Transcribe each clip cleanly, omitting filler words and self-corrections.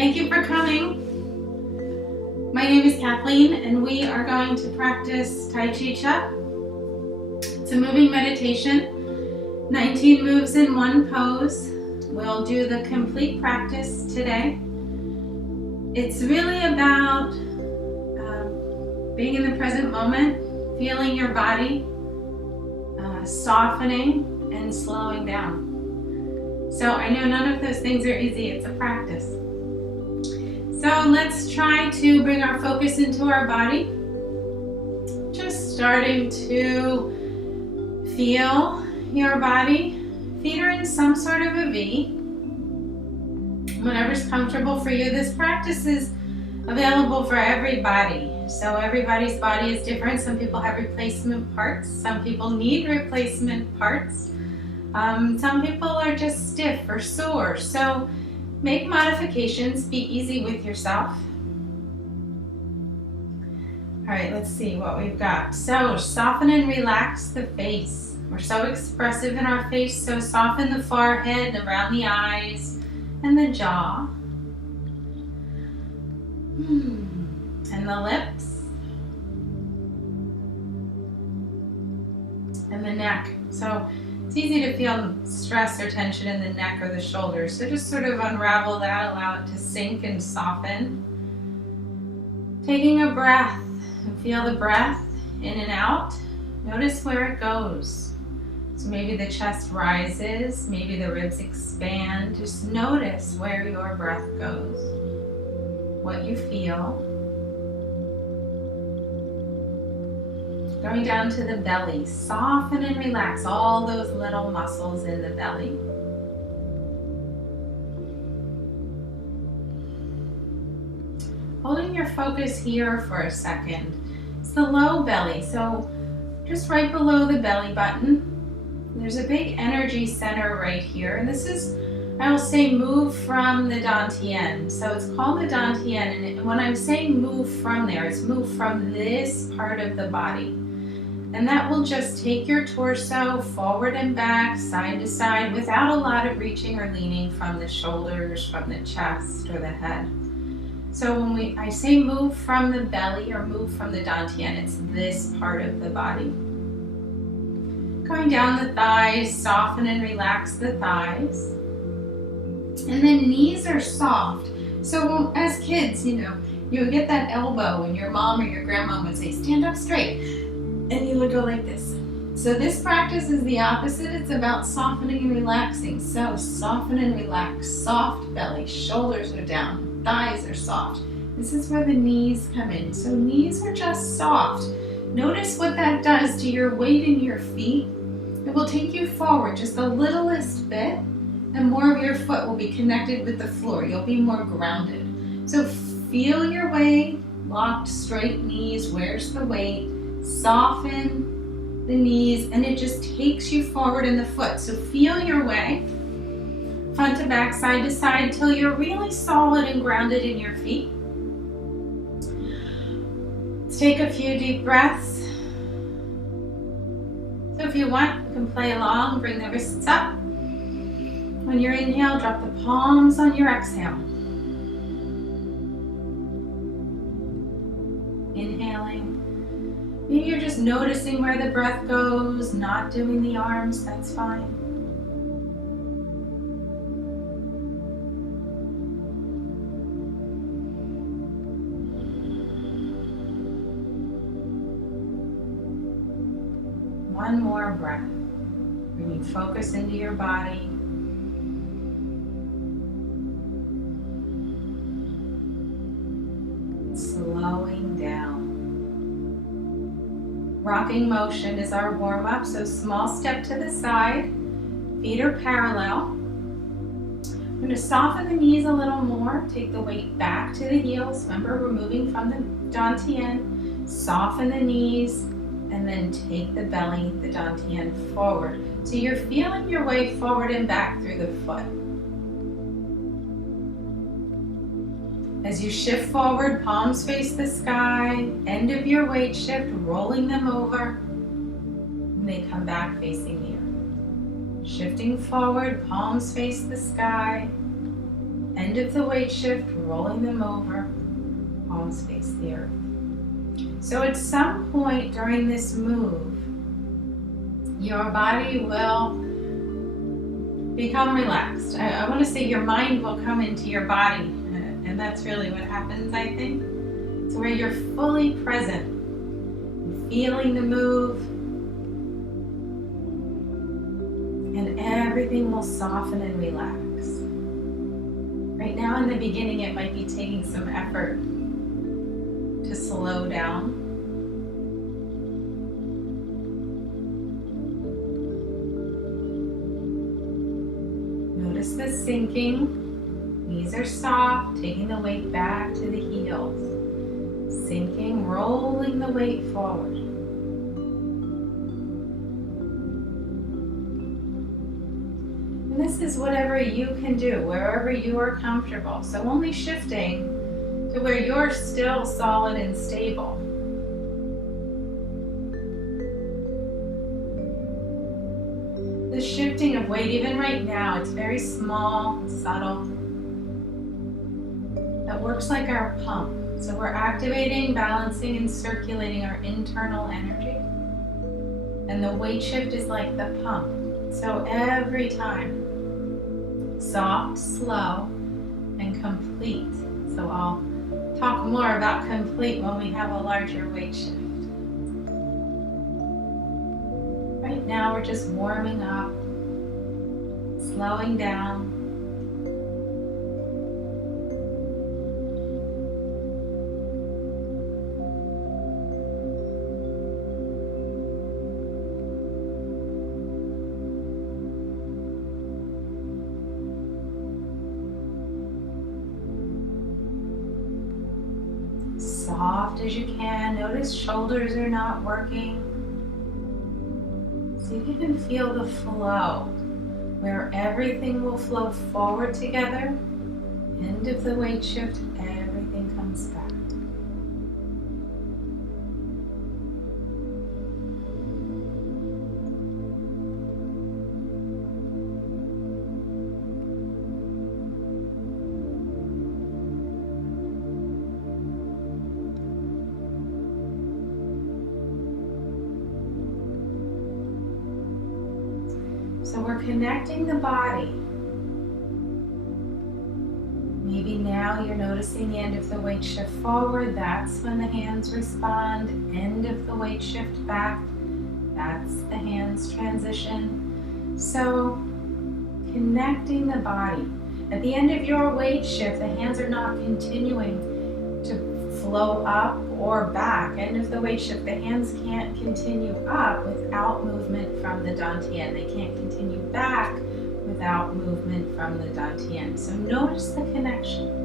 Thank you for coming. My name is Kathleen and we are going to practice Tai Chi Chuck. It's a moving meditation, 19 moves in one pose. We'll do the complete practice today. It's really about being in the present moment, feeling your body, softening and slowing down. So I know none of those things are easy, it's a practice. So let's try to bring our focus into our body. Just starting to feel your body. Feet are in some sort of a V. Whatever's comfortable for you. This practice is available for everybody. So everybody's body is different. Some people have replacement parts. Some people need replacement parts. Some people are just stiff or sore. So make modifications. Be easy with yourself. All right, let's see what we've got. So soften and relax the face. We're so expressive in our face, so soften the forehead, around the eyes, and the jaw. And the lips. And the neck. So it's easy to feel stress or tension in the neck or the shoulders. So just sort of unravel that, allow it to sink and soften. Taking a breath and feel the breath in and out. Notice where it goes. So maybe the chest rises, maybe the ribs expand. Just notice where your breath goes, what you feel. Going down to the belly, soften and relax all those little muscles in the belly. Holding your focus here for a second. It's the low belly, so just right below the belly button. There's a big energy center right here, and this is, I will say, move from the dantian. So it's called the dantian, and when I'm saying move from there, it's move from this part of the body. And that will just take your torso forward and back, side to side, without a lot of reaching or leaning from the shoulders, from the chest, or the head. So when I say move from the belly or move from the dantian, it's this part of the body. Going down the thighs, soften and relax the thighs. And then knees are soft. So as kids, you would get that elbow and your mom or your grandma would say, stand up straight. And you would go like this. So this practice is the opposite. It's about softening and relaxing. So soften and relax. Soft belly, shoulders are down, thighs are soft. This is where the knees come in. So knees are just soft. Notice what that does to your weight in your feet. It will take you forward just the littlest bit, and more of your foot will be connected with the floor. You'll be more grounded. So feel your way, locked straight knees. Where's the weight? Soften the knees, and it just takes you forward in the foot. So feel your way, front to back, side to side, till you're really solid and grounded in your feet. Let's take a few deep breaths. So if you want, you can play along, bring the wrists up. On your inhale, drop the palms on your exhale. Inhaling. Maybe you're just noticing where the breath goes, not doing the arms, that's fine. One more breath. Bringing focus into your body. Slowing down. Rocking motion is our warm-up, so small step to the side, feet are parallel. I'm going to soften the knees a little more, take the weight back to the heels. Remember, we're moving from the dantian. Soften the knees, and then take the belly, the dantian, forward. So you're feeling your way forward and back through the foot. As you shift forward, palms face the sky, end of your weight shift, rolling them over, and they come back facing you. Shifting forward, palms face the sky, End of the weight shift, rolling them over, palms face the earth. So at some point during this move, your body will become relaxed. I want to say your mind will come into your body, and that's really what happens, I think. It's where you're fully present, feeling the move, and everything will soften and relax. Right now in the beginning, it might be taking some effort to slow down. Notice the sinking. Knees are soft, taking the weight back to the heels. Sinking, rolling the weight forward. And this is whatever you can do, wherever you are comfortable. So only shifting to where you're still solid and stable. The shifting of weight, even right now, it's very small, subtle. That works like our pump. So we're activating, balancing, and circulating our internal energy. And the weight shift is like the pump. So every time, soft, slow, and complete. So I'll talk more about complete when we have a larger weight shift. Right now we're just warming up, slowing down. Soft as you can. Notice shoulders are not working. So you can feel the flow, where everything will flow forward together. End of the weight shift, everything comes back. So we're connecting the body. Maybe now you're noticing the end of the weight shift forward. That's when the hands respond. End of the weight shift back. That's the hands transition. So connecting the body. At the end of your weight shift, the hands are not continuing to flow up or back. End of the weight shift, the hands can't continue up without movement from the dantian. They can't continue back without movement from the dantian. So notice the connection.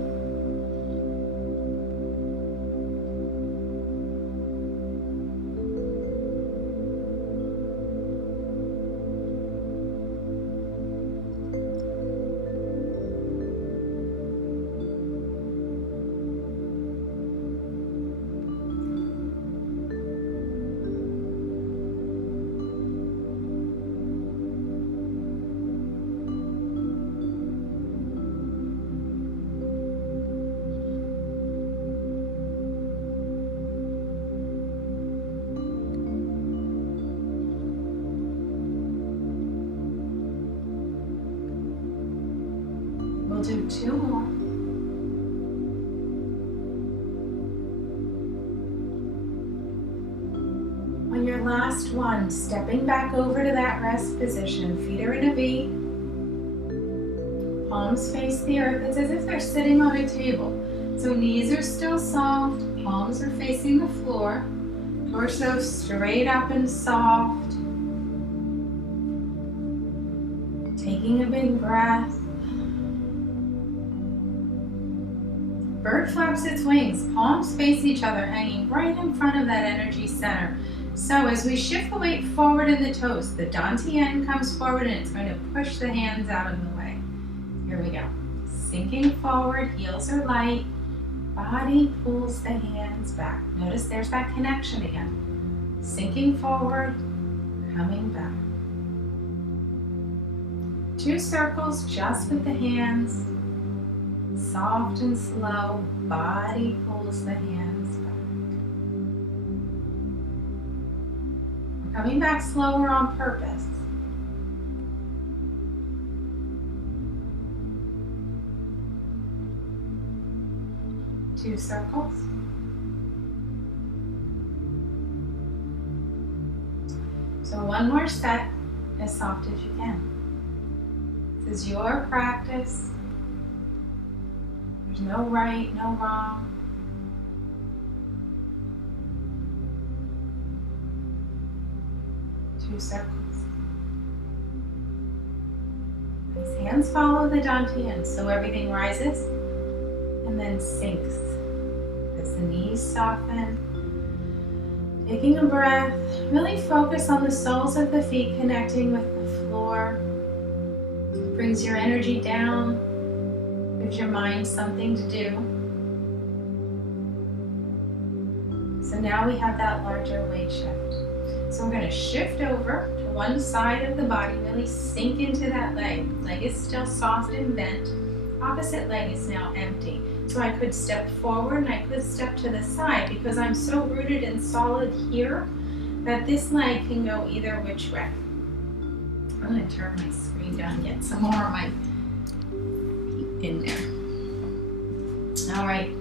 We'll do two more. On your last one, stepping back over to that rest position, feet are in a V, palms face the earth. It's as if they're sitting on a table. So knees are still soft, palms are facing the floor, torso straight up and soft. Taking a big breath. Bird flaps its wings, palms face each other, hanging right in front of that energy center. So as we shift the weight forward in the toes, the dantian comes forward and it's going to push the hands out of the way. Here we go. Sinking forward, heels are light, body pulls the hands back. Notice there's that connection again. Sinking forward, coming back. 2 circles just with the hands. Soft and slow, body pulls the hands back. We're coming back slower on purpose. Two circles. So one more set, as soft as you can. This is your practice. There's no right, no wrong. Two circles. These hands follow the dantian, so everything rises and then sinks. As the knees soften, taking a breath, really focus on the soles of the feet connecting with the floor. Brings your energy down, gives your mind something to do. So now we have that larger weight shift. So we're going to shift over to one side of the body, really sink into that leg. Leg is still soft and bent. Opposite leg is now empty. So I could step forward and I could step to the side because I'm so rooted and solid here that this leg can go either which way. I'm going to turn my screen down and get some more of my feet in there. All right,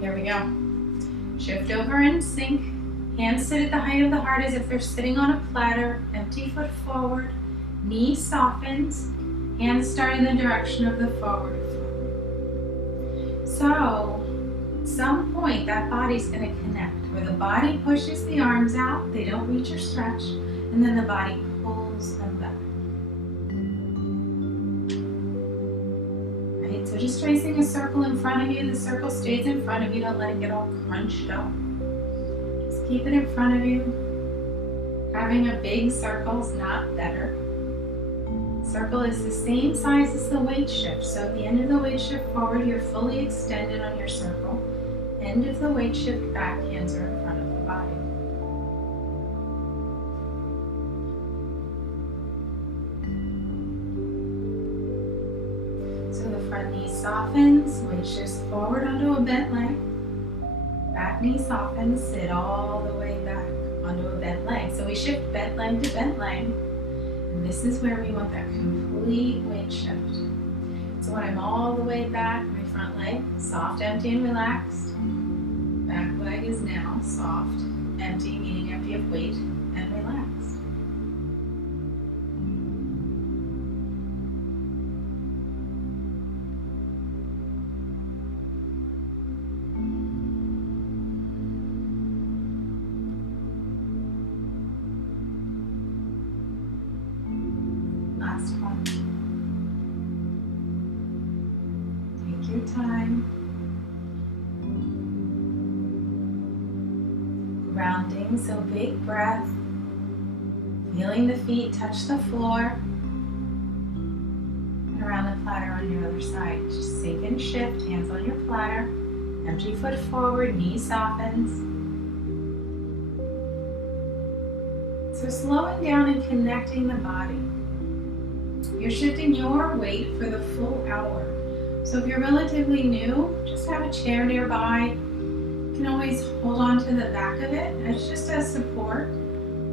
here we go. Shift over and sink. Hands sit at the height of the heart as if they're sitting on a platter. Empty foot forward. Knee softens. Hands start in the direction of the forward foot. So, at some point, that body's going to connect where the body pushes the arms out, they don't reach or stretch, and then the body pulls them back. Right, so just tracing a circle in front of you, the circle stays in front of you, don't let it get all crunched up. Just keep it in front of you. Having a big circle is not better. Circle is the same size as the weight shift. So at the end of the weight shift forward, you're fully extended on your circle. End of the weight shift back, hands are in front of the body. So the front knee softens, weight shifts forward onto a bent leg. Back knee softens, sit all the way back onto a bent leg. So we shift bent leg to bent leg. And this is where we want that complete weight shift. So when I'm all the way back, my front leg, soft, empty, and relaxed. Back leg is now soft, empty, meaning empty of weight, and relaxed. Last one. Take your time. Grounding, so big breath. Feeling the feet touch the floor. And around the platter on your other side. Just sink and shift, hands on your platter. Empty foot forward, knee softens. So slowing down and connecting the body. You're shifting your weight for the full hour. So if you're relatively new, just have a chair nearby. You can always hold on to the back of it as just as support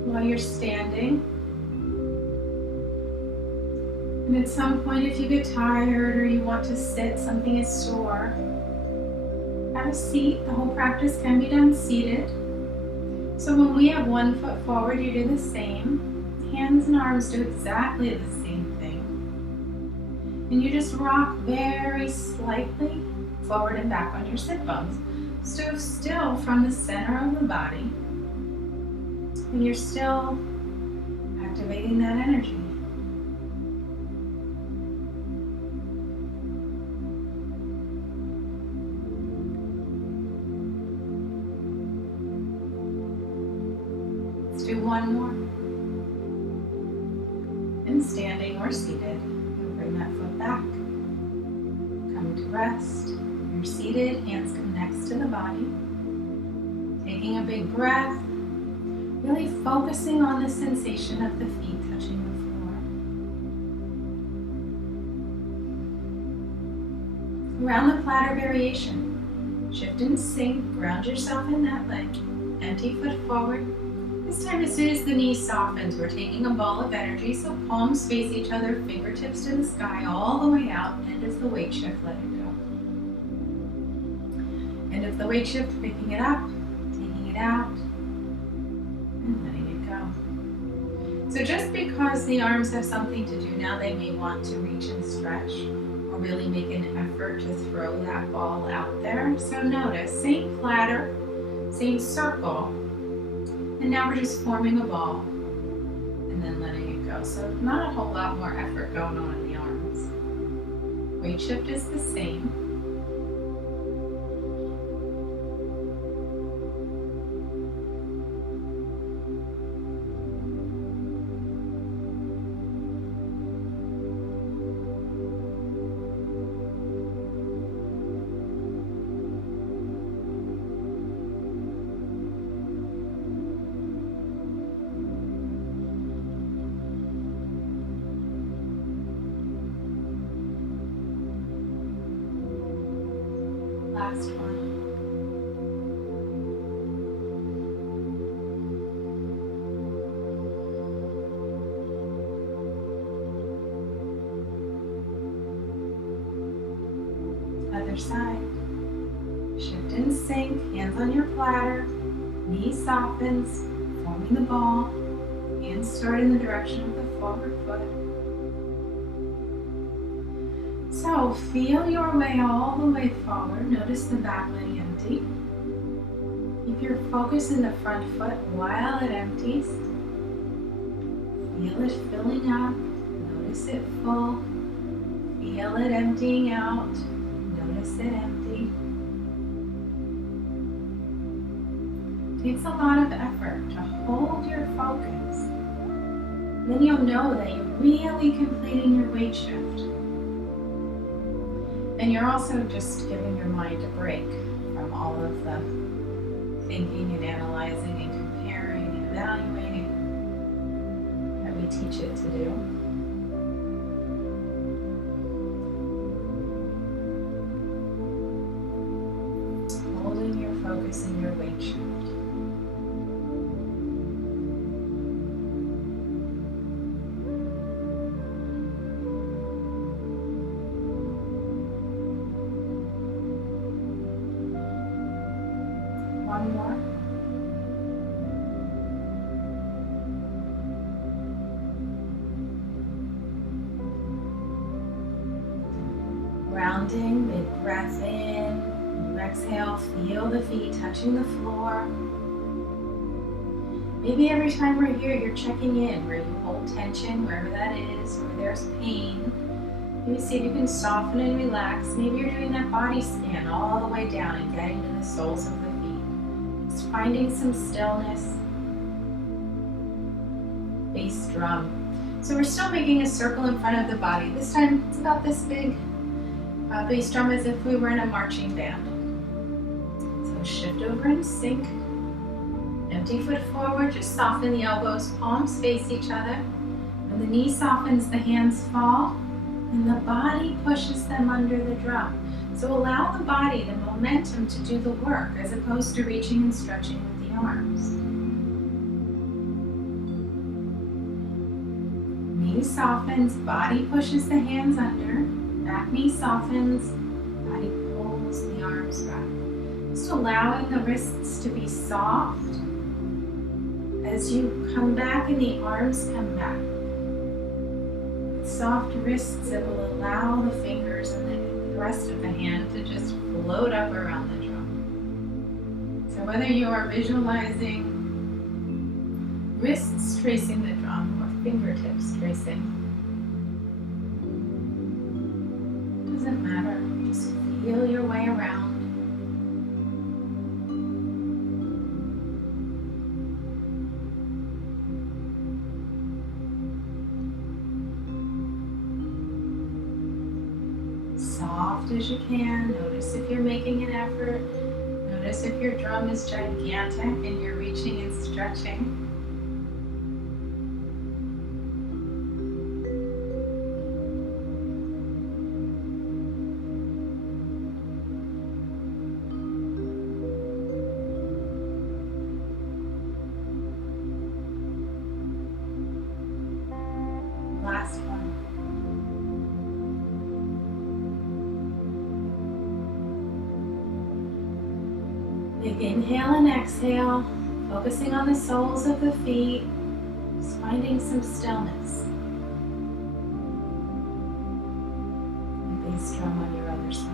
while you're standing. And at some point, if you get tired or you want to sit, something is sore, have a seat. The whole practice can be done seated. So when we have one foot forward, you do the same. Hands and arms do exactly the same thing. And you just rock very slightly forward and back on your sit bones. So still from the center of the body. And you're still activating that energy. Let's do one more. And standing or seated, you'll bring that foot back. Come to rest. You're seated, hands come next to the body. Taking a big breath, really focusing on the sensation of the feet touching the floor. Around the platter variation, shift and sink, ground yourself in that leg, empty foot forward. This time, as soon as the knee softens, we're taking a ball of energy, so palms face each other, fingertips to the sky, all the way out. End of the weight shift, let it go. End of the weight shift, picking it up, taking it out, and letting it go. So just because the arms have something to do now, they may want to reach and stretch, or really make an effort to throw that ball out there. So notice, same platter, same circle, and now we're just forming a ball and then letting it go. So not a whole lot more effort going on in the arms. Weight shift is the same. Last one. Other side. Shift and sink, hands on your platter, knee softens, forming the ball, hands start in the direction of the forward foot. So feel your way all the way forward. Notice the back leg empty. Keep your focus in the front foot while it empties. Feel it filling up. Notice it full. Feel it emptying out. Notice it empty. It takes a lot of effort to hold your focus. Then you'll know that you're really completing your weight shift. And you're also just giving your mind a break from all of the thinking and analyzing and comparing and evaluating that we teach it to do. Holding your focus in your weight shift. One more. Grounding, big breath in. You exhale, feel the feet touching the floor. Maybe every time we're here, you're checking in where you hold tension, wherever that is, where there's pain. Maybe see if you can soften and relax. Maybe you're doing that body scan all the way down and getting to the soles of the feet. Just finding some stillness. Bass drum. So we're still making a circle in front of the body. This time it's about this big. Bass drum as if we were in a marching band. So shift over and sink. Empty foot forward, just soften the elbows, palms face each other. When the knee softens, the hands fall, and the body pushes them under the drum. So allow the body the momentum to do the work as opposed to reaching and stretching with the arms. Knee softens, body pushes the hands under, back knee softens, body pulls the arms back. Just allowing the wrists to be soft as you come back and the arms come back. With soft wrists, it will allow the fingers and the rest of the hand to just float up around the drum. So whether you are visualizing wrists tracing the drum or fingertips tracing, doesn't matter. Just feel your way around. Soft as you can. Notice if you're making an effort. Notice if your drum is gigantic and you're reaching and stretching. Big inhale and exhale, focusing on the soles of the feet, just finding some stillness. And bass drum on your other side.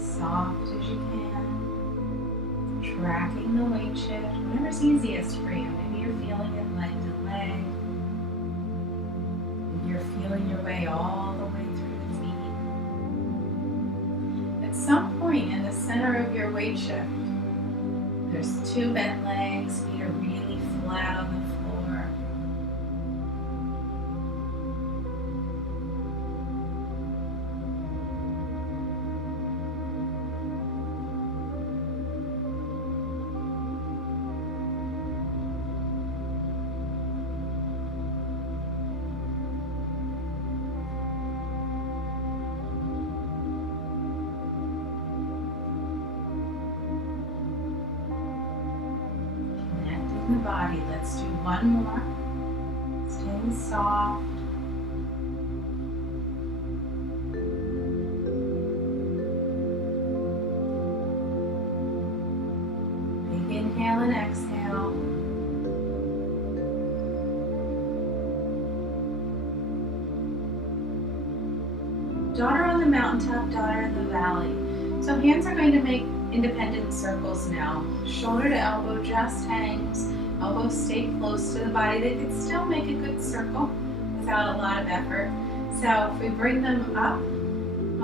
Soft as you can, tracking the weight shift, whatever's easiest for you. Maybe you're feeling it leg to leg. Maybe you're feeling your way all the way through the feet. At some point in the center of your weight shift, there's two bent legs, feet are really flat on the floor. The body. Let's do one more. Staying soft. Big inhale and exhale. Daughter on the mountaintop, daughter in the valley. So hands are going to make independent circles now. Shoulder to elbow just hangs. Elbows stay close to the body. They can still make a good circle without a lot of effort. So if we bring them up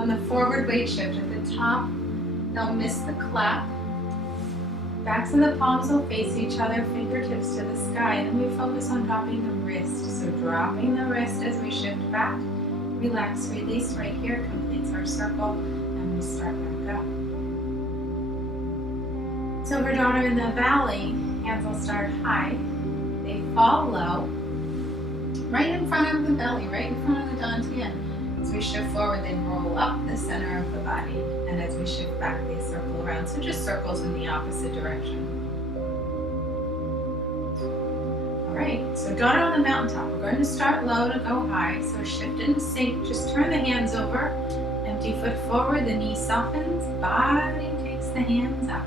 on the forward weight shift at the top, they'll miss the clap. Backs of the palms will face each other, fingertips to the sky. And then we focus on dropping the wrist. So dropping the wrist as we shift back. Relax, release right here, completes our circle, and we start back up. So for daughter in the valley, hands will start high. They fall low, right in front of the belly, right in front of the dantian. As we shift forward, they roll up the center of the body. And as we shift back, they circle around. So just circles in the opposite direction. All right, so daughter on the mountaintop. We're going to start low to go high. So shift and sink. Just turn the hands over. Empty foot forward. The knee softens. Body takes the hands up.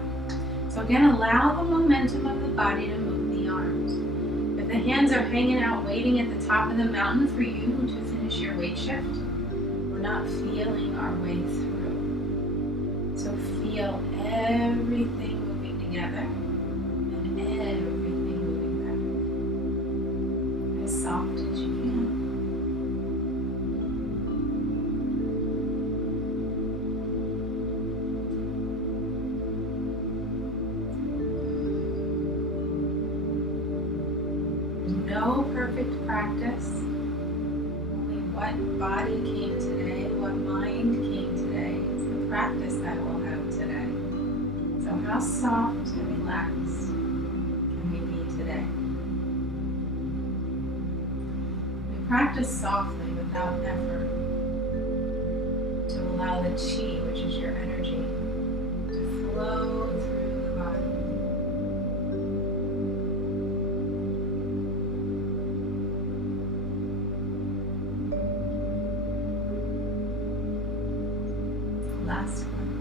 So again, allow the momentum of the body to move the arms. If the hands are hanging out, waiting at the top of the mountain for you to finish your weight shift, we're not feeling our way through. So feel everything moving together and everything moving back. As soft as you can. No perfect practice, only what body came today, what mind came today, is the practice that we'll have today. So how soft and relaxed can we be today? We practice softly without effort to allow the chi, which is your energy, to flow through the body. Last one.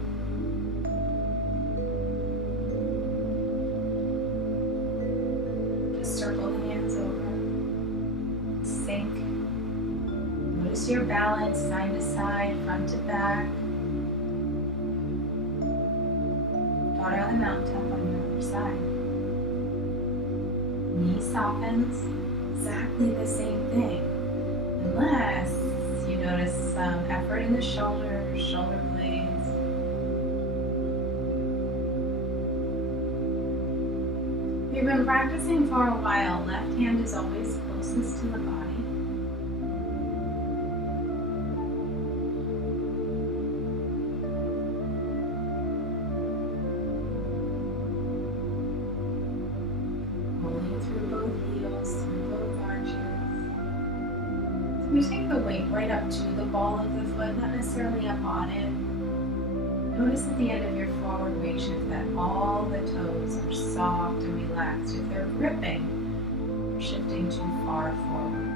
Just circle the hands over. Sink. Notice your balance side to side, front to back. Daughter on the mountaintop on the other side. Knee softens. Exactly the same thing. Unless you notice some effort in the shoulders, shoulder blades. If you've been practicing for a while, left hand is always closest to the body. Rolling through both heels, through both arches. So we take the weight right up to the ball of the foot, not necessarily up on it. Notice at the end of your forward weight shift that all the toes are soft and relaxed. If they're gripping, you're shifting too far forward.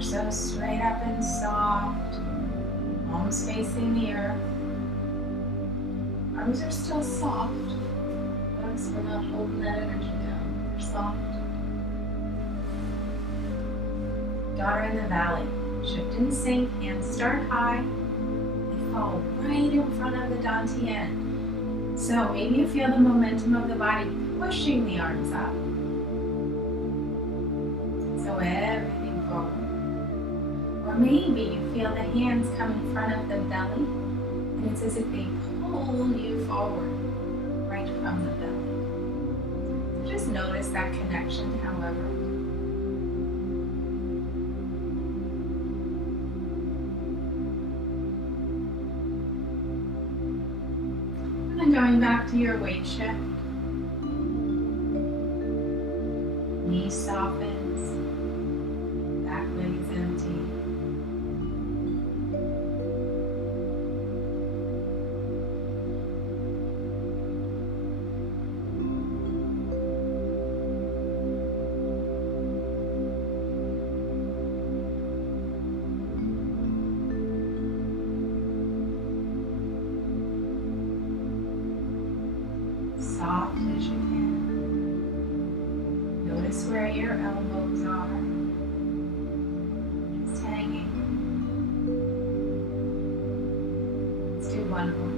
Torso straight up and soft, palms facing the earth. Arms are still soft. Notice we're not holding that energy down. They're soft. Daughter in the valley. Shift and sink. Hands start high. They fall right in front of the dantian. So maybe you feel the momentum of the body pushing the arms up. So everything forward. Or maybe you feel the hands come in front of the belly, and it's as if they pull you forward right from the belly. So just notice that connection, however. And then going back to your weight shift. Knee softens, back leg is empty. Soft as you can. Notice where your elbows are. Just hanging. Let's do one more.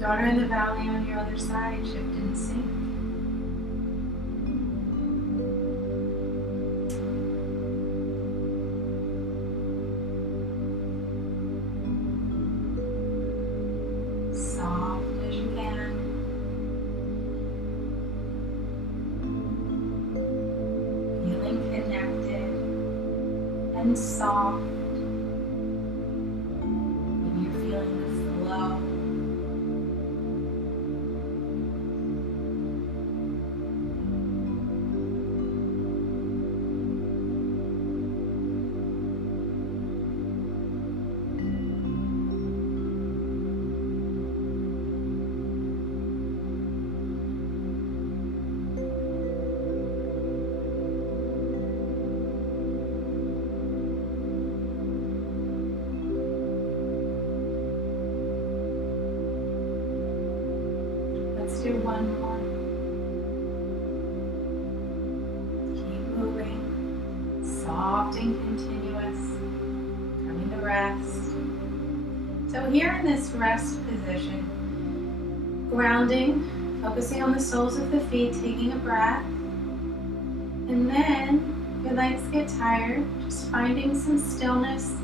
Daughter in the valley on your other side, shift and sink. Soft as you can. Feeling connected and soft. Maybe you're feeling the flow. Let's do one more. Keep moving. Soft and continuous. Coming to rest. So here in this rest position, grounding, focusing on the soles of the feet, taking a breath. And then, if your legs get tired, just finding some stillness,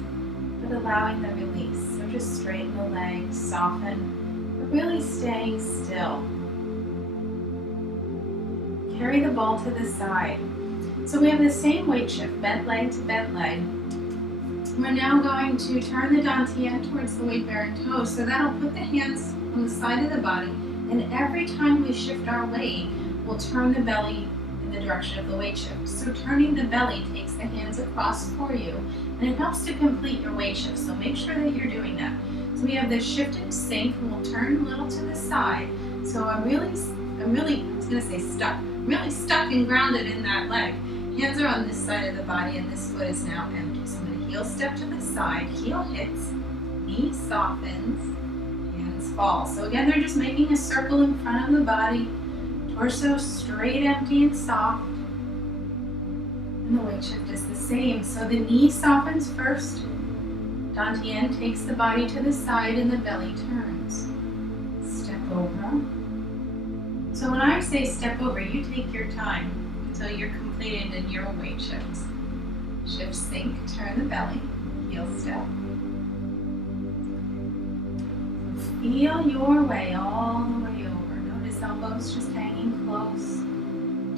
but allowing the release. So just straighten the legs, soften, but really staying still. Carry the ball to the side. So we have the same weight shift, bent leg to bent leg. We're now going to turn the dantian towards the weight-bearing toes. So that'll put the hands on the side of the body. And every time we shift our weight, we'll turn the belly in the direction of the weight shift. So turning the belly takes the hands across for you. And it helps to complete your weight shift. So make sure that you're doing that. So we have this shift and sink, and we'll turn a little to the side. So I'm really stuck and grounded in that leg. Hands are on this side of the body, and this foot is now empty. So I'm going to heel step to the side, heel hits, knee softens, hands fall. So again, they're just making a circle in front of the body, torso straight, empty, and soft. And the weight shift is the same. So the knee softens first, dantian takes the body to the side, and the belly turns. Step over. So when I say step over, you take your time until you're completed in your weight shifts. Shift, sink, turn the belly, heel step. Feel your way all the way over. Notice elbows just hanging close.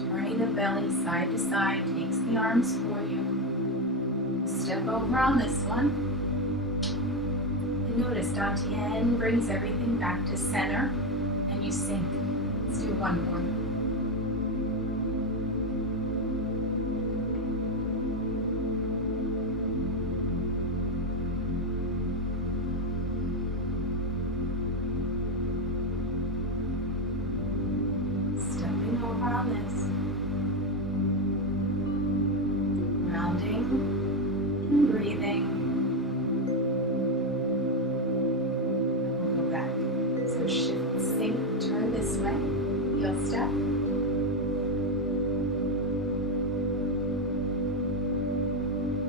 Turning the belly side to side takes the arms for you. Step over on this one. And notice dantian brings everything back to center, and you sink. Let's do one more. promise. Grounding and breathing. And we'll go back. So shift, sink, turn this way. Heel step.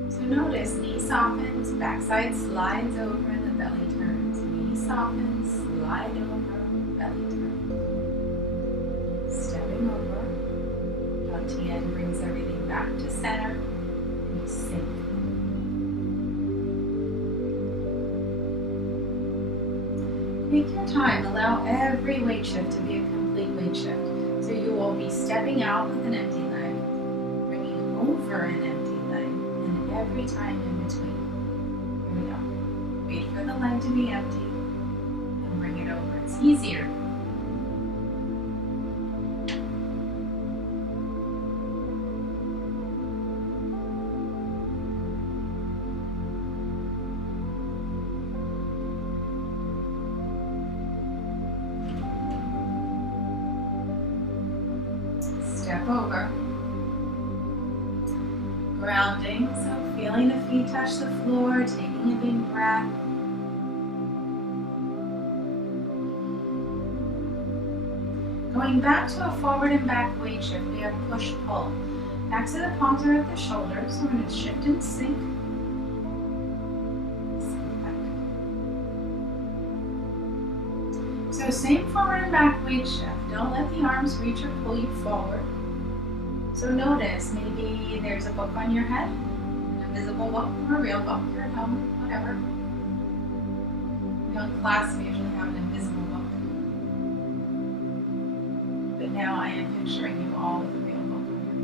So notice knee softens, backside slides over, and the belly turns. Knee softens, slide over, belly turns. Stepping over. Dantian brings everything back to center. And you sink. Take your time. Allow every weight shift to be a complete weight shift. So you will be stepping out with an empty leg, bringing over an empty leg, and every time in between. Here we go. Wait for the leg to be empty, and bring it over. It's easier. Step over. Grounding, so feeling the feet touch the floor, taking a big breath. Going back to a forward and back weight shift, we have push-pull. Back to the palms are at the shoulders, so we're going to shift and sink. Sink back. So same forward and back weight shift. Don't let the arms reach or pull you forward. So notice, maybe there's a book on your head, an invisible book or a real book, you're at home, whatever. In class, we usually have an invisible book. But now I am picturing you all with a real book on your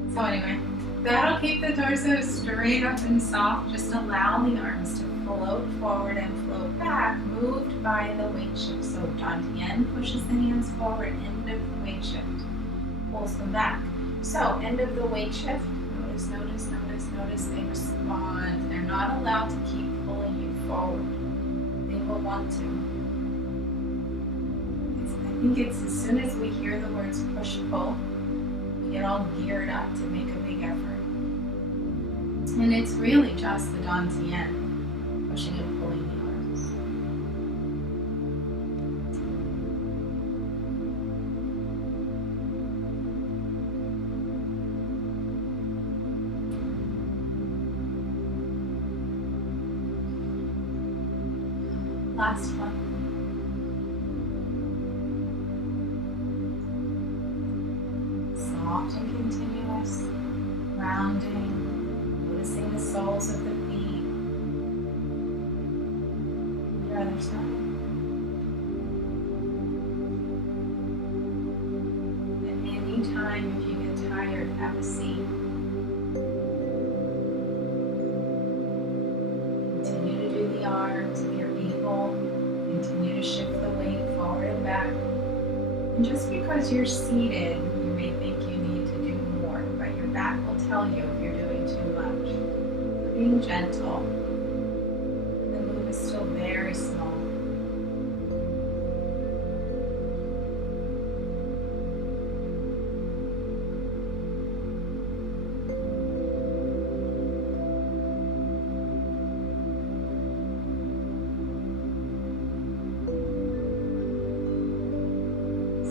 head. So anyway, that'll keep the torso straight up and soft. Just allow the arms to float forward and float back, moved by the weight shift. So Dantian pushes the hands forward, end of the weight shift, pulls them back. So end of the weight shift, notice, notice, notice, notice, they respond. They're not allowed to keep pulling you forward. They will want to. I think it's as soon as we hear the words push-pull, we get all geared up to make a big effort. And it's really just the Dantian. Pushing and pulling the arms. Last one. Soft and continuous, rounding, noticing the soles of the feet. Other side. At any time, if you get tired, have a seat. Continue to do the arms if you're able. Continue to shift the weight forward and back. And just because you're seated, you may think you need to do more, but your back will tell you if you're doing too much. So being gentle. The move is still very small.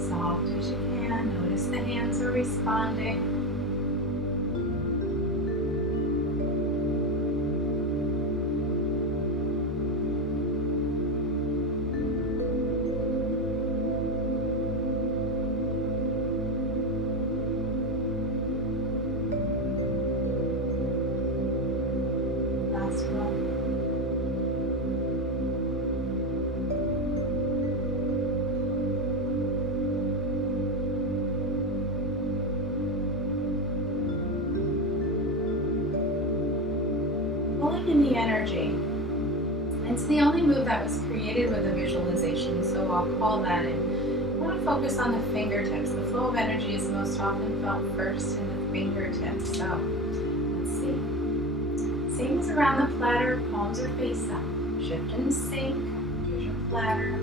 Soft as you can. Notice the hands are responding. Last one. Pulling in the energy. It's the only move that was created with a visualization, so I'll call that in. I want to focus on the fingertips. The flow of energy is most often felt first in the fingertips. So let's see. Same as around the platter, palms are face up. Shift and sink. Here's your platter.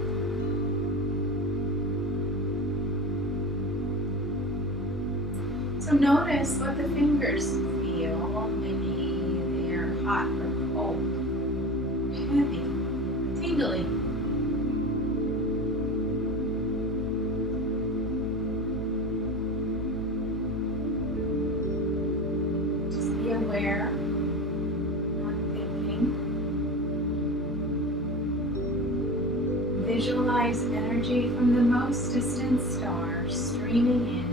So notice what the fingers feel. Maybe they're hot or cold, heavy, tingly. Just be aware, not thinking. Visualize energy from the most distant star streaming in.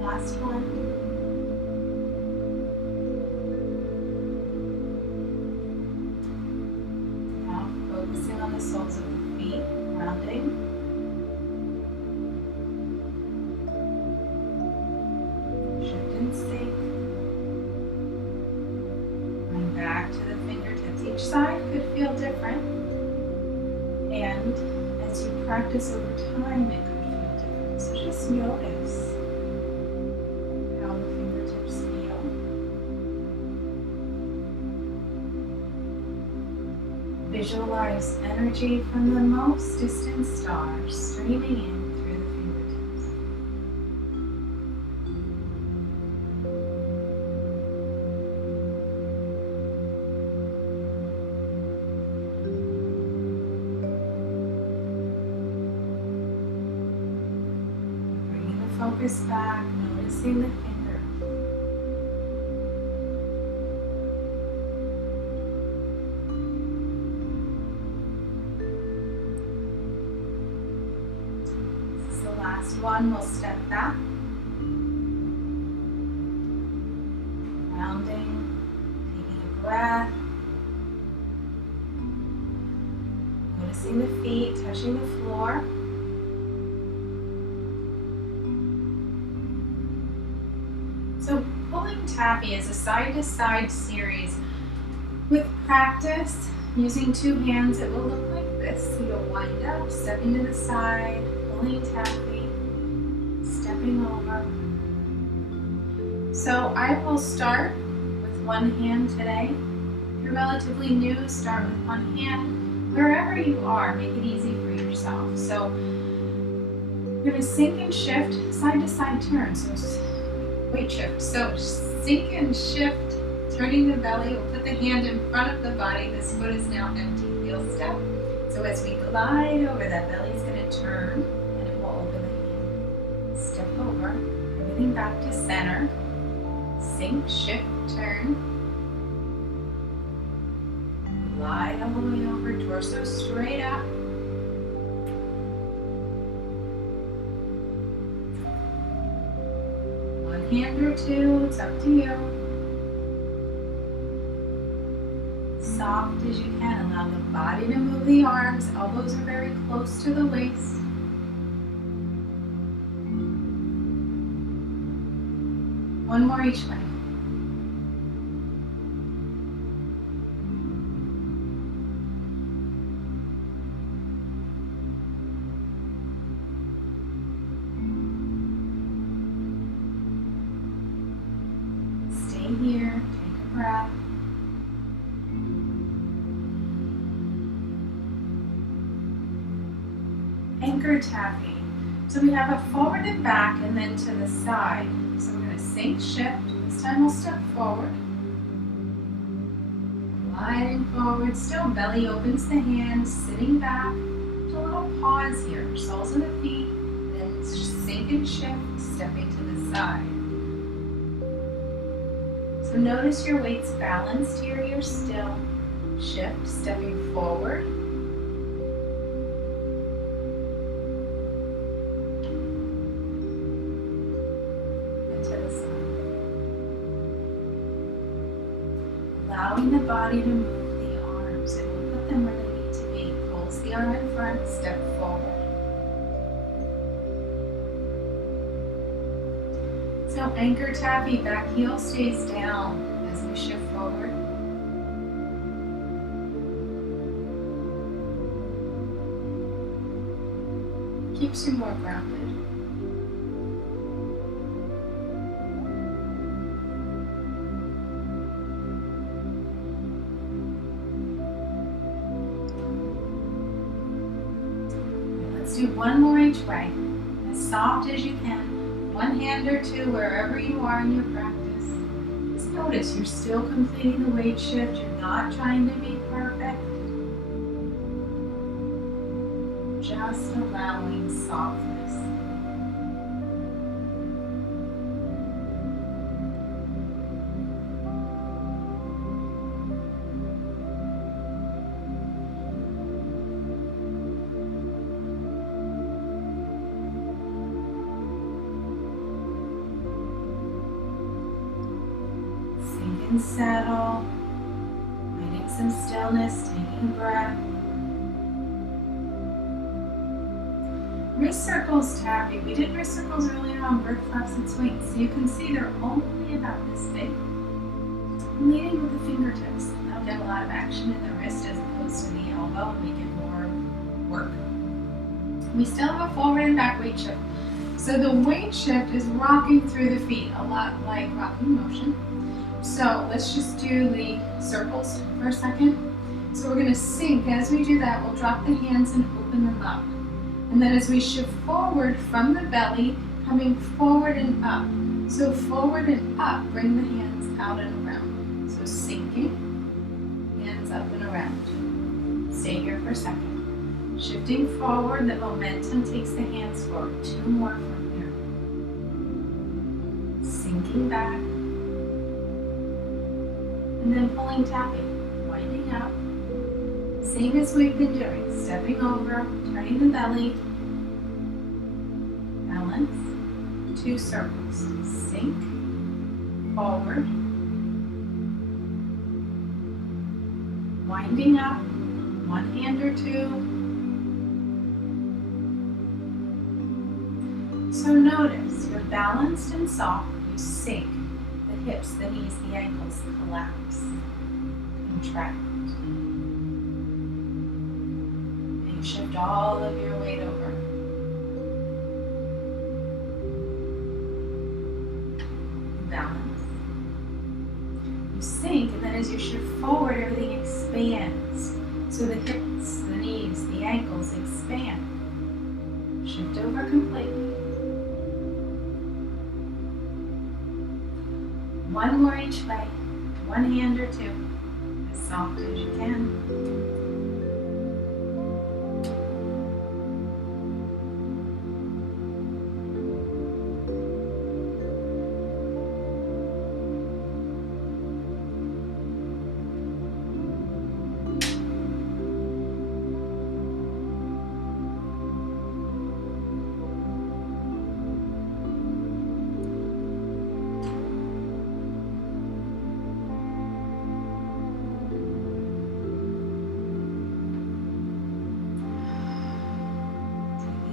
Last one. Now focusing on the soles of the feet, grounding. Shift and sink. Going back to the fingertips. Each side could feel different. And as you practice over time, it could feel different. So just notice how the fingertips feel. Visualize energy from the most distant stars streaming in through the fingertips. Bringing the focus back, noticing the fingers. Last one, we'll step back, grounding, taking a breath, noticing the feet touching the floor. So pulling tappy is a side-to-side series. With practice, using two hands, it will look like this. So you'll wind up, stepping to the side, pulling tappy, stepping over. So I will start with one hand today. If you're relatively new, start with one hand. Wherever you are, make it easy for yourself. So you're going to sink and shift, side to side turn. So weight shift. So sink and shift, turning the belly. We'll put the hand in front of the body. This foot is now empty. Heel step. So as we glide over, that belly is going to turn. Step over, everything back to center, sink, shift, turn, glide all the way over, torso straight up, one hand or two, it's up to you, soft as you can, allow the body to move the arms, elbows are very close to the waist. One more each way. Stay here, take a breath. Anchor tapping. So we have a forward and back and then to the side. So we're going to sink, shift. This time we'll step forward. Gliding forward. Still belly opens the hands, sitting back. Just a little pause here. Soles of the feet. Then sink and shift, stepping to the side. So notice your weight's balanced here. You're still. Shift, stepping forward. Allowing the body to move the arms, and we'll put them where they need to anchor taffy, back heel stays down as we shift forward. Keeps you more grounded. Let's do one more each way, as soft as you can. One hand or two wherever you are in your practice. Just notice you're still completing the weight shift. You're not trying to be perfect. Just allowing softness. Sink and settle, finding some stillness, taking a breath. Wrist circles taffy. We did wrist circles earlier on bird flaps and swings. So you can see they're only about this big. I'm leading with the fingertips. That'll get a lot of action in the wrist as opposed to the elbow and make it more work. We still have a forward and back weight shift. So the weight shift is rocking through the feet, a lot like rocking motion. So let's just do the circles for a second. So we're going to sink. As we do that, we'll drop the hands and open them up. And then as we shift forward from the belly, coming forward and up. So forward and up, bring the hands out and around. So sinking, hands up and around. Stay here for a second. Shifting forward, the momentum takes the hands forward. Two more from here. Sinking back. And then pulling tappy, winding up. Same as we've been doing, stepping over, turning the belly, balance, two circles, sink, forward, winding up, one hand or two. So notice, you're balanced and soft, you sink, the hips, the knees, the ankles collapse, contract. Shift all of your weight over. Balance. You sink, and then as you shift forward, everything expands. So the hips, the knees, the ankles expand. Shift over completely. One more each way. One hand or two. As soft as you can.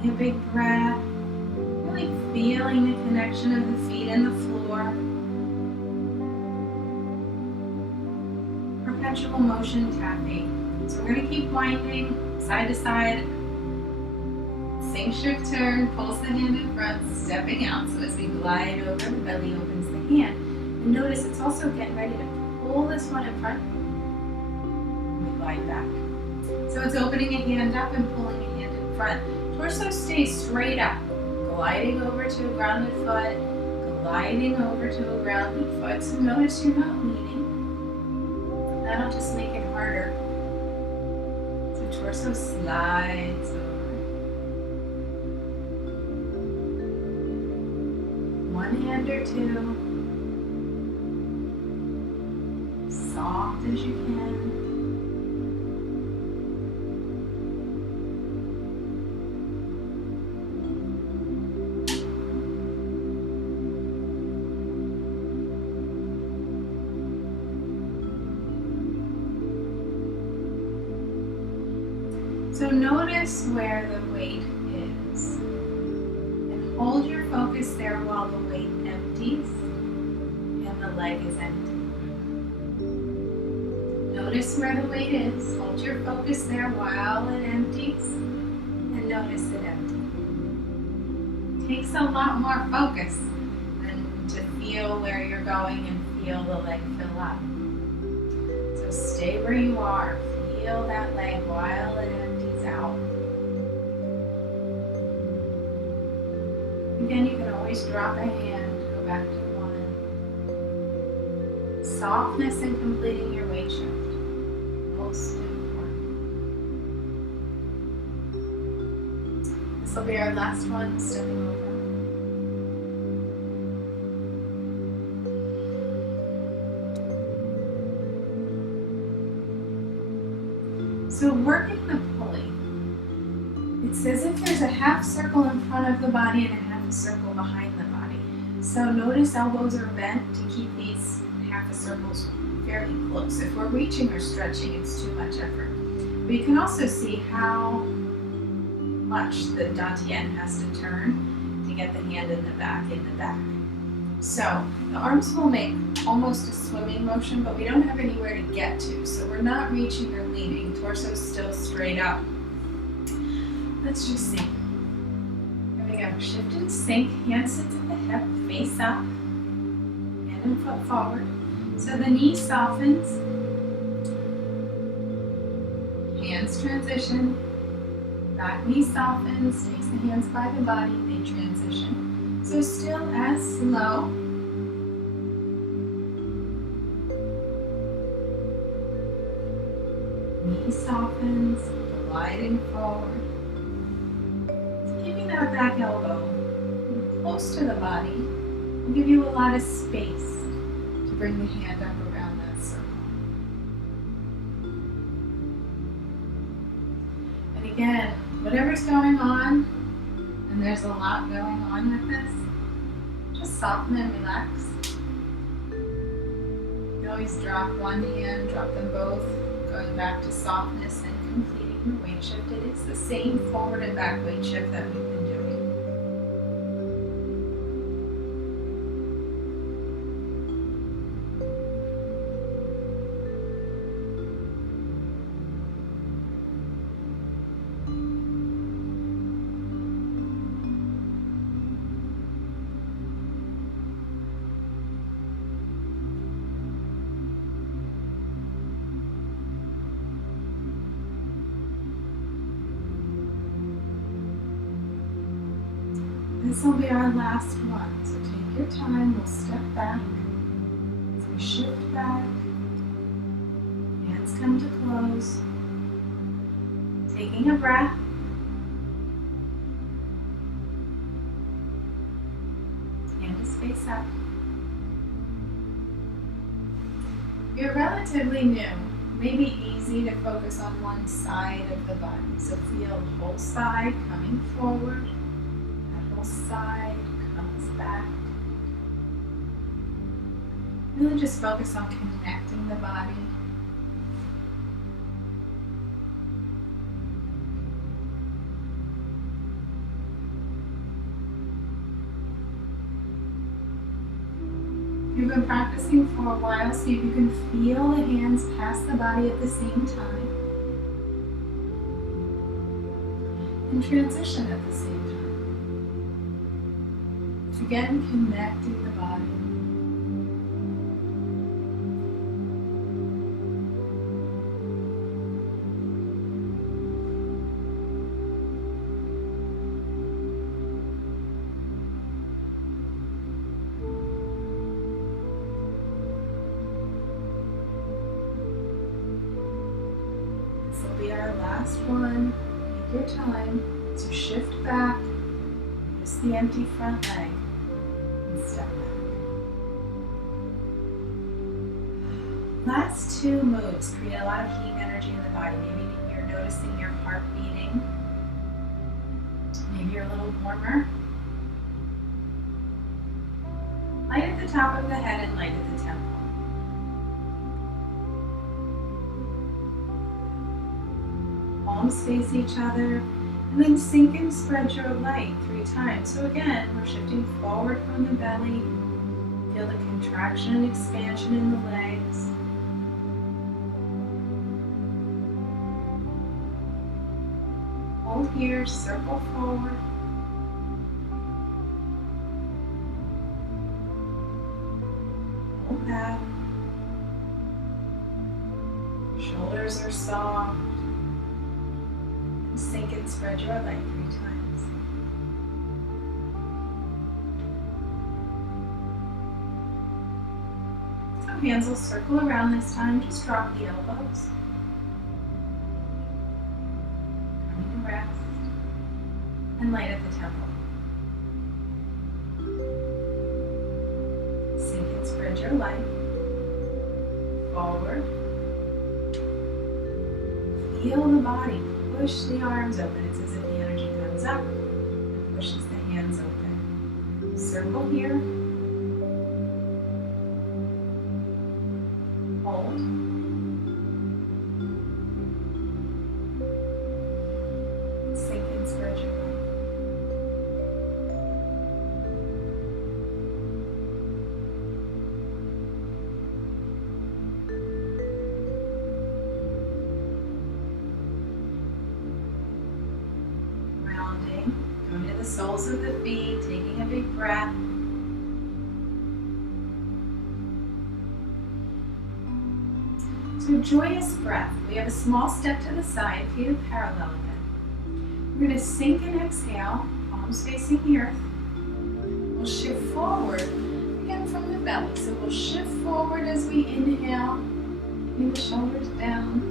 A big breath, really feeling the connection of the feet and the floor. Perpetual motion tapping. So we're going to keep winding side to side. Sink, shift, turn, pulse the hand in front, stepping out. So as we glide over, the belly opens the hand. And notice it's also getting ready to pull this one in front. We glide back. So it's opening a hand up and pulling a hand in front. Torso stays straight up, gliding over to a grounded foot, gliding over to a grounded foot. So notice you're not leaning. That'll just make it harder. So torso slides over. One hand or two. Soft as you can. So notice where the weight is and hold your focus there while the weight empties. empties and the leg is empty. Notice where the weight is. Hold your focus there while it empties and notice it empty. It takes a lot more focus than to feel where you're going and feel the leg fill up. So stay where you are. Feel that leg while it empties out. Again, you can always drop a hand, go back to one. Softness in completing your weight shift. Most important. This will be our last one, stepping over. So working the pulley, it's as if there's a half circle in front of the body and a half a circle behind the body. So notice elbows are bent to keep these half a circles fairly close. If we're reaching or stretching, it's too much effort. But you can also see how much the dantian has to turn to get the hand in the back. So the arms will make almost a swimming motion, but we don't have anywhere to get to. So we're not reaching or leaning. Torso still straight up. Let's just sink. Here we go. Shift and sink. Hand sits at the hip, face up. Hand and foot forward. So the knee softens. Hands transition. Back knee softens. Takes the hands by the body. They transition. So still as slow. Knee softens, gliding forward. Keeping that back elbow close to the body will give you a lot of space to bring the hand up around that circle. And again, whatever's going on, and there's a lot going on with this, just soften and relax. You always drop one hand, drop them both, going back to softness and completing the weight shift. It is the same forward and back weight shift that we've been doing. This will be our last one, so take your time, we'll step back, as we shift back, hands come to close, taking a breath, hand is face up. You're relatively new, maybe easy to focus on one side of the body, so feel the whole side coming forward, side comes back. Really just focus on connecting the body. You've been practicing for a while, see if you can feel the hands pass the body at the same time and transition at the same time. Again, connecting the body. This will be our last one. Take your time to shift back. Notice the empty front leg. Step back. Last two moves create a lot of heat and energy in the body. Maybe you're noticing your heart beating. Maybe you're a little warmer. Light at the top of the head and light at the temple. Palms face each other. And then sink and spread your light 3 times. So again, we're shifting forward from the belly, Feel the contraction and expansion in the legs. Hold here, circle forward. Hold that. Shoulders are soft. And sink and spread your leg 3 times. So hands will circle around this time. Just drop the elbows. Coming to rest. And light at the temple. Sink and spread your leg. Forward. Feel the body. Push the arms open. It's as if the energy comes up and pushes the hands open. Circle here. Hold. Sink and spread your leg. Going to the soles of the feet, taking a big breath. So joyous breath. We have a small step to the side, feet are parallel again. We're going to sink and exhale, palms facing the earth. We'll shift forward, again from the belly. So we'll shift forward as we inhale, keeping the shoulders down.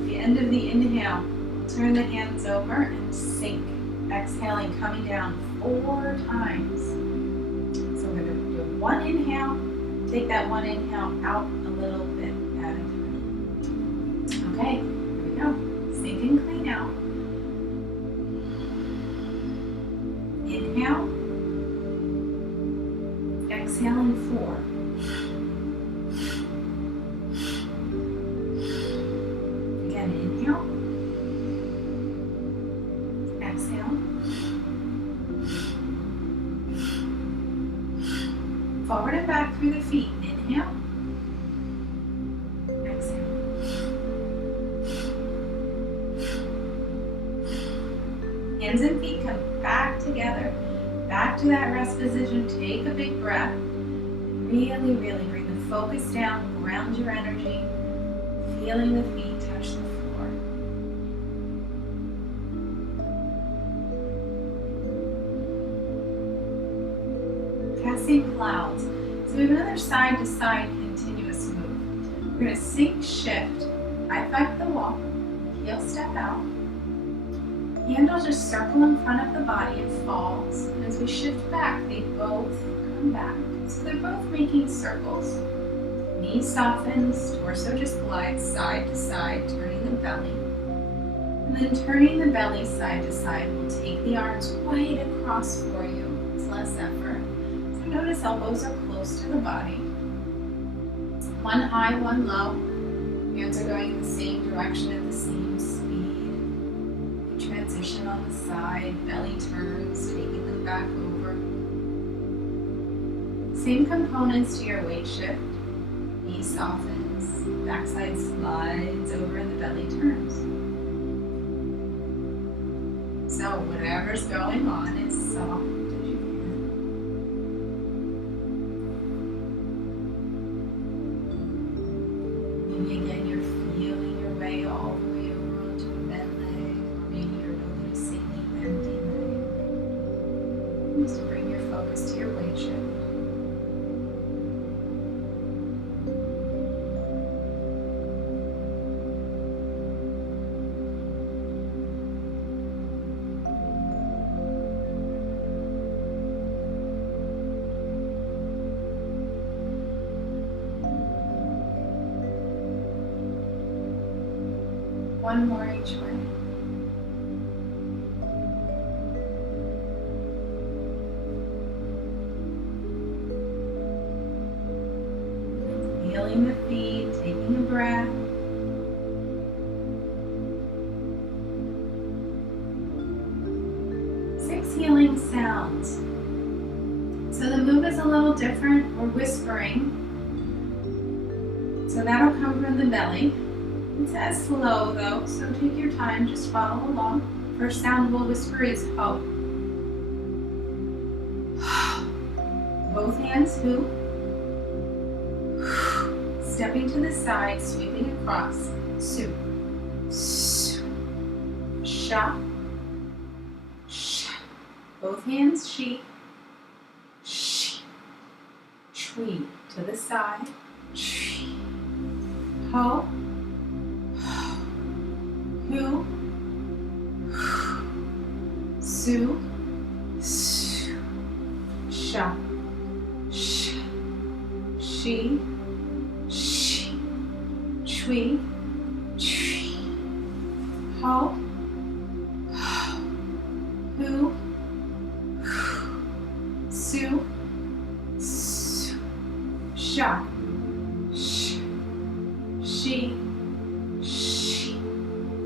At the end of the inhale, we'll turn the hands over and sink. Exhaling, coming down 4 times. So we're going to do 1 inhale, take that 1 inhale out a little bit at a time. Okay, here we go. Sink and clean out. Inhale. Exhaling 4. Again, inhale. Exhale. Forward and back through the feet. Inhale. Exhale. Hands and feet come back together. Back to that rest position. Take a big breath. Really, really bring the focus down. Ground your energy. Feeling the feet touch the floor. Passing clouds. So we have another side to side continuous move. We're going to sink, shift, high five the wall, heel step out. Handles just circle in front of the body and falls. And as we shift back, they both come back. So they're both making circles. Knee softens, torso just glides side to side, turning the belly. And then turning the belly side to side, we'll take the arms right across for you. It's less effort. Notice elbows are close to the body. 1 high, 1 low. Hands are going in the same direction at the same speed. You transition on the side, belly turns, taking them back over. Same components to your weight shift. Knee softens, backside slides over and the belly turns. So whatever's going on is soft. Again, you're feeling your way all the way over onto a bent leg, or maybe you're noticing the empty leg. Just bring your focus to your weight shift. One more each way. Feeling the feet, taking a breath. Six healing sounds. So So the move is a little different. We're whispering. So that'll come from the belly. It's as slow though, so take your time, just follow along. First sound we'll whisper is ho. Both hands who. Stepping to the side, sweeping across. Su. Su. Sha. Sha. Both hands she. She. Tree. To the side. Tree. Ho. Who. Su. Su. Sha. Sh. She. She. Tree. Tree. Ho. Who. Su. Su. Sha. Sh. She. She.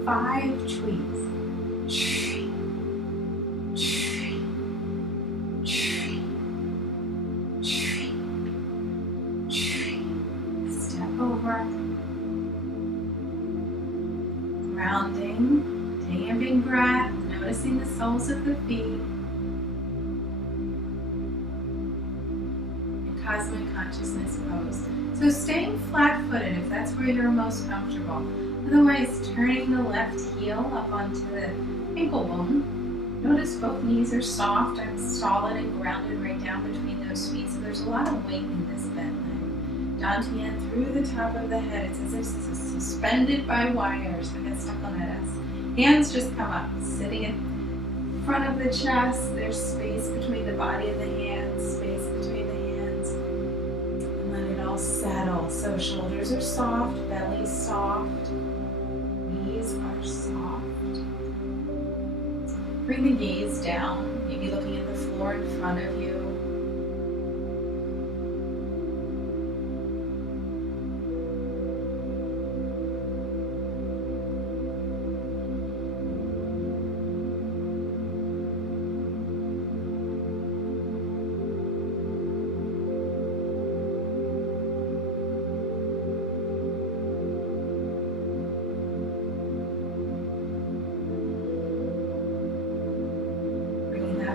5 trees. Tree. Tree. Tree. Tree. Tree. Step over. Grounding. Taking a big breath. Noticing the soles of the feet. Cosmic consciousness pose. So staying flat-footed if that's where you're most comfortable. Otherwise, turning the left heel up onto the ankle bone. Notice both knees are soft. I'm solid and grounded right down between those feet. So there's a lot of weight in this bent leg. Dantian through the top of the head. It's as if it's suspended by wires that get stuck on the desk. Hands just come up, sitting in front of the chest. There's space between the body and the hands. Space between the hands. And let it all settle. So shoulders are soft, belly soft. Knees are soft. Bring the gaze down, maybe looking at the floor in front of you.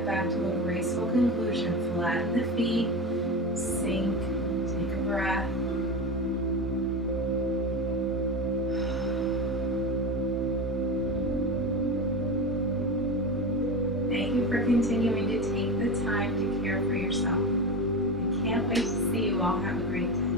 Back to a graceful conclusion. Flatten the feet, sink, take a breath. Thank you for continuing to take the time to care for yourself. I can't wait to see you all. Have a great day.